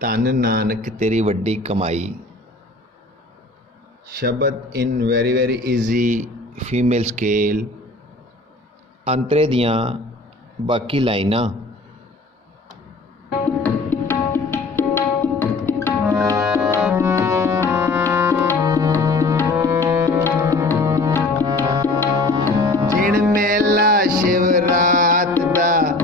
ਧੰਨ ਨਾਨਕ ਤੇਰੀ ਵੱਡੀ ਕਮਾਈ। ਸ਼ਬਦ ਇਨ ਵੈਰੀ ਈਜ਼ੀ ਫੀਮੇਲ ਸਕੇਲ। ਅੰਤਰੇ ਦੀਆਂ ਬਾਕੀ ਲਾਈਨਾਂ। ਜਿਣ ਮੇਲਾ ਸ਼ਿਵਰਾਤ ਦਾ,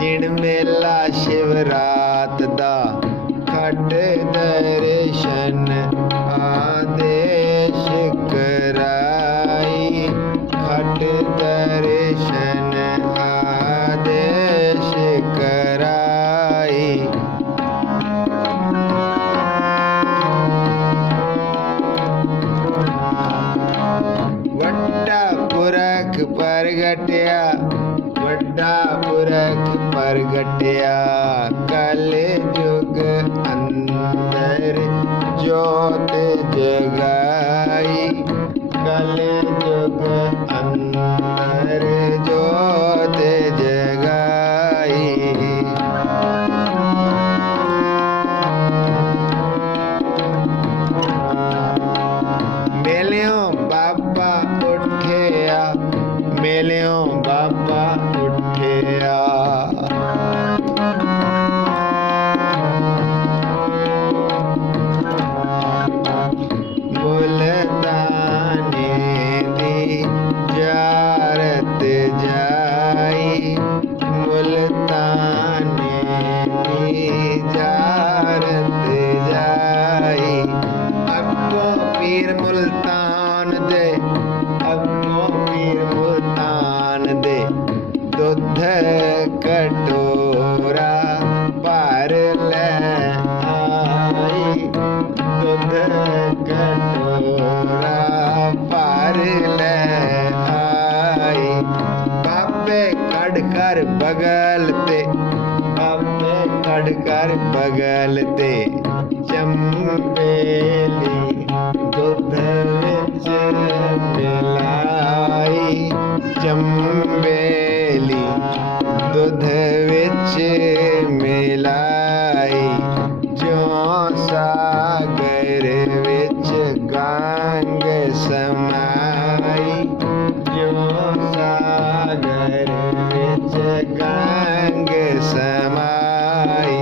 ਜਿਣ ਮੇਲਾ ਸ਼ਿਵਰਾਤ ਦਾ, ਖੱਟ ਦਰਸ਼ਨ ਆਦੇਸ਼ ਕਰਾਈ, ਖੱਟ ਦਰਸ਼ਨ ਆਦੇਸ਼ ਕਰਾਈ। ਵੱਡਾ ਪੁਰਖ ਪ੍ਰਗਟਿਆ, ਵੱਡਾ ਪੁਰਖ ਪ੍ਰਗਟਿਆ, ਕਲ ਯੁਗ ਅੰਦਰ ਜੋਤ ਜਗਾਈ, ਕਲ ਯੁਗ ਅੰਦਰ ਜੋਤ ਜਗਾਈ। ਮੇਲਿਓ ਬਾਬਾ ਉੱਠਿਆ, ਮੇਲਿਓ ਬਾਬਾ ਉੱਠਿਆ, ਮੁਲਤਾਨੇ ਦੀ ਜਾਰਤ ਜਾਈ, ਮੁਲਤਾਨੇ ਦੀ ਜਾਰਤ ਜਾਈ। ਅੱਗੋਂ ਪੀਰ ਮੁਲਤਾਨ ਦੇ, ਅੱਗੋਂ ਪੀਰ ਮੁਲਤਾਨ ਦੇ, ਦੁੱਧ ਕਟੋਰਾ ਭਰ ਲੈ ਆਈ, ਦੁੱਧ ਕਟੋਰਾ ਭਰ ਲੈ ਆਈ। ਬਾਬੇ ਕੱਢ ਕਰ ਬਗਲ ਤੇ, ਬਾਬੇ ਕੱਢ ਕਰ ਬਗਲ ਤੇ, ਚੰਬੇਲੀ ਦੁੱਧ ਵਿੱਚ ਮਿਲਾਈ, ਚੰਬੇਲੀ ਦੁੱਧ ਵਿੱਚ ਮਿਲਾਈ। ਜਿਉਂ ਸਾਗਰ ਵਿੱਚ ਗੰਗ ਸਮਾਈ, ਜਿਉਂ ਸਾਗਰ ਵਿੱਚ ਗੰਗ ਸਮਾਈ।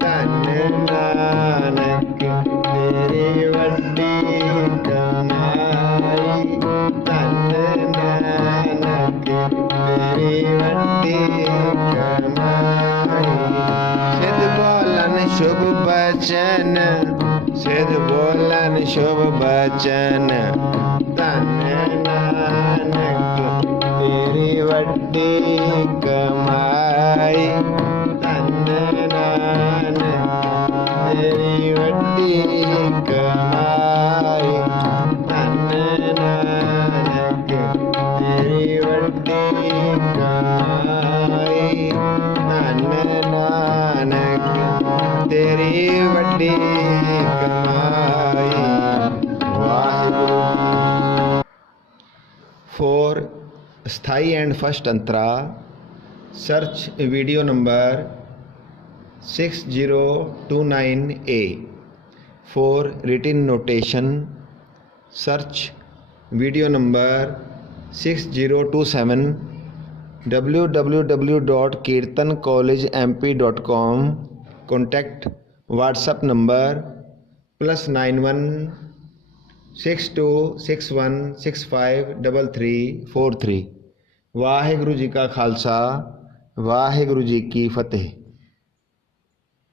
ਧੰਨ ਨਾਨਕ ਤੇਰੀ ਵੱਡੀ ਕਮਾਈ, ਧੰਨ ਨਾਨਕ ਤੇਰੀ ਵੱਡੀ ਕਮਾਈ। ਸਿੱਧ ਬੋਲਨ ਸ਼ੁਭ ਬਚਨ, ਸਿੱਧ ਬੋਲਨ ਸ਼ੁਭ ਬਚਨ, ਧੰਨ ਨਾਨਕ ਤੇਰੀ ਵੱਡੀ ਕਮਾਈ, ਧੰਨ ਨਾਨਕ ਤੇਰੀ ਵੱਡੀ ਕਮਾਈ, ਧੰਨ ਨਾਨਕ ਤੇਰੀ ਵੱਡੀ ਕਮਾਈ, ਧੰਨ ਨਾਨਕ ਤੇਰੀ ਵੱਡੀ ਕਮਾਈ। ਵਾਹਿਗੁਰੂ। For ਸਥਾਈ ਐਂਡ ਫਸਟ ਅੰਤਰਾ, search video number 6029A। For written notation, search video number 6027, www.kirtancollegemp.com। Contact WhatsApp number +91 6261653343। Waheguru ji ਕਾ ਖਾਲਸਾ, ਵਾਹਿਗੁਰੂ ਜੀ ਕੀ ਫਤਿਹ।